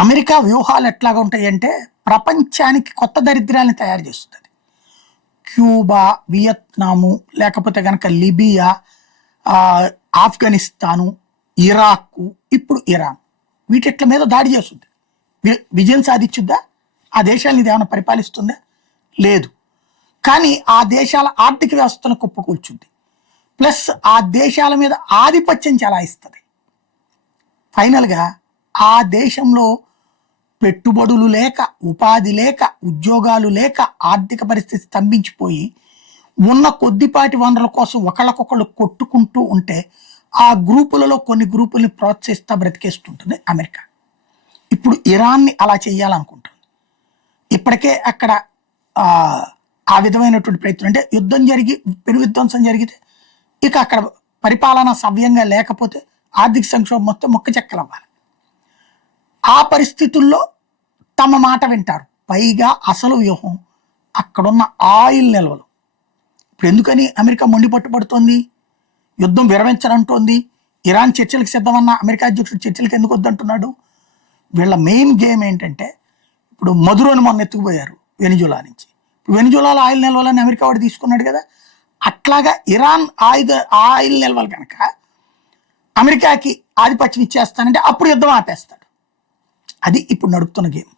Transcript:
America వ్యూహాలు ఎట్లాగా ఉంటాయంటే ప్రపంచానికి కొత్త దరిద్రాన్ని తయారు చేస్తుంది. క్యూబా, వియత్నాము, లేకపోతే కనుక లిబియా, ఆఫ్ఘనిస్తాను, ఇరాక్, ఇప్పుడు ఇరాన్, వీటిట్ల మీద దాడి చేస్తుంది. విజయం సాధించుద్దా? ఆ దేశాలను ఇది ఏమైనా పరిపాలిస్తుందా? లేదు. కానీ ఆ దేశాల ఆర్థిక వ్యవస్థను కుప్పకూల్చుద్ది. ప్లస్ ఆ దేశాల మీద ఆధిపత్యం చెలాయిస్తుంది. ఫైనల్గా ఆ దేశంలో పెట్టుబడులు లేక, ఉపాధి లేక, ఉద్యోగాలు లేక, ఆర్థిక పరిస్థితి స్తంభించిపోయి ఉన్న కొద్దిపాటి వనరుల కోసం ఒకళ్ళకొకళ్ళు కొట్టుకుంటూ ఉంటే ఆ గ్రూపులలో కొన్ని గ్రూపుల్ని ప్రోత్సహిస్తా బ్రతికేస్తుంటుంది అమెరికా. ఇప్పుడు ఇరాన్ని అలా చేయాలనుకుంటుంది. ఇప్పటికే అక్కడ ఆ విధమైనటువంటి ప్రయత్నం, అంటే యుద్ధం జరిగి పెను విధ్వంసం జరిగితే ఇక అక్కడ పరిపాలన సవ్యంగా లేకపోతే ఆర్థిక సంక్షోభం మొత్తం మొక్క చెక్కలవ్వాలి. ఆ పరిస్థితుల్లో తమ మాట వింటారు. పైగా అసలు వ్యూహం అక్కడున్న ఆయిల్ నిల్వలు. ఇప్పుడు ఎందుకని అమెరికా మొండి పట్టుబడుతోంది? యుద్ధం విరమించనంటోంది. ఇరాన్ చర్చలకు సిద్ధమన్న అమెరికా అధ్యక్షుడు చర్చలకు ఎందుకు వద్దంటున్నాడు? వీళ్ళ మెయిన్ గేమ్ ఏంటంటే, ఇప్పుడు మధురోని మొన్న ఎత్తుకుపోయారు వెనిజులా నుంచి. వెనిజులాలో ఆయిల్ నిల్వలని అమెరికా వాడు తీసుకున్నాడు కదా. అట్లాగా ఇరాన్ ఆయిల్ నిల్వలు కనుక అమెరికాకి ఆధిపత్యం ఇచ్చేస్తానంటే అప్పుడు యుద్ధం ఆపేస్తాడు. అది ఇప్పుడు నడుపుతున్న గేమ్.